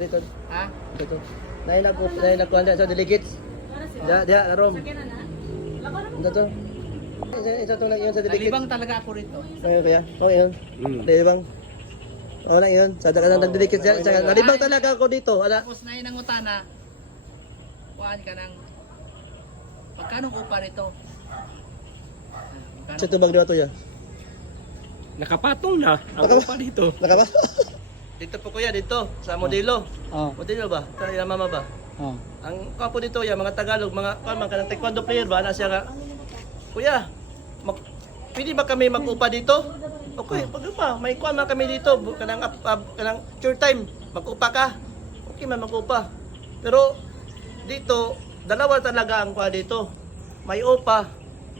Dito. Ha? Dito. Dahil na kuha sa delegates. Dia arom. Dito. Ito to lang yun sa delegates. Nalibang talaga ako rito. Ayun kaya. Okay yun. Nalibang. Oo lang yun. Sa nag-delegates siya. Nalibang talaga ako dito. Ala. Tapos na ang utana. Kuhaan ka ng magkano upa nito? Sa tubag dito ya. Nakapatong na ang upa dito. Nakaba? Dito po kuya, dito sa modelo. Oh. Modelo ba? Sa mama ba? Oh. Ang kapo dito ya, mga Tagalog, mga kanang taekwondo player ba na siya nga. Kuya, pwede ba kami mag-upa dito? Okay, pag pa, may kuha man kami dito, kanang sure time, mag-upa ka. Okay man mag-upa. Pero dito, dalawa talaga ang kuha dito. May upa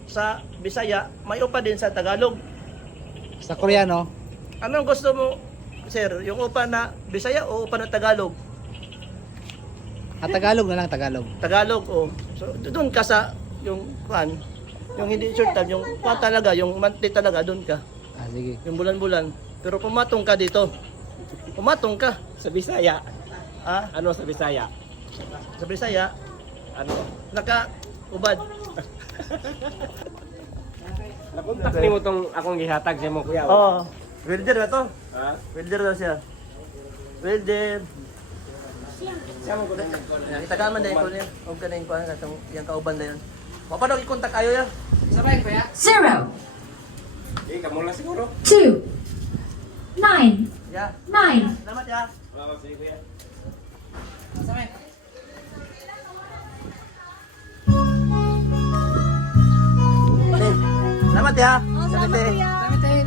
sa Bisaya, may upa din sa Tagalog. Sa Koreano? Anong gusto mo, sir? Yung upa na Bisaya o upa na Tagalog? Tagalog na lang, Tagalog. Tagalog, oh. So, doon ka sa yung kuan, yung hindi short time, yung kuan talaga, yung monthly talaga, doon ka. Ah, sige. Yung bulan-bulan. Pero pumatong ka dito. Pumatong ka. Sa Bisaya. Ah, Ano sa Bisaya? sa Bisaya, Ano? naka-ubad. Napuntak ni mo tong akong gihatag sa mo kuya. Oh, welder ba to? Ha? Welder daw siya. Welder. Siya mo ko na. Itagaman dahil ko niya. Huwag ka na yung kuan, itong yung kauban na yun. Paano i-contact ayo ya? Sabay ko ya? 0, Eh, kamula siguro. 2, 9, Ya. 9. Salamat ya. Salamat sa kuya. Sabay. Salamat ya. Salamat ya. Dami tayo.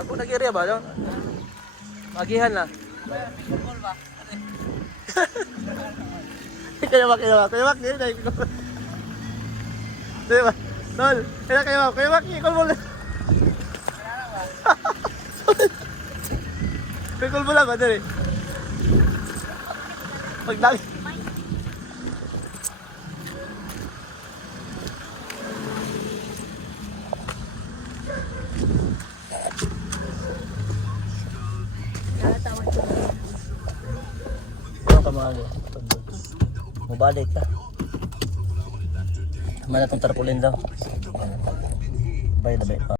Ako nag-area ba? No? Magihan na. Kayamak. Kayamak din. Diba? Tol, kayamak. Ikol mo lang. Ikol mo lang ba din eh. Pagdami. Ano ka mga mabalik ta. Mana itong tarpaulin daw. Bay na bay.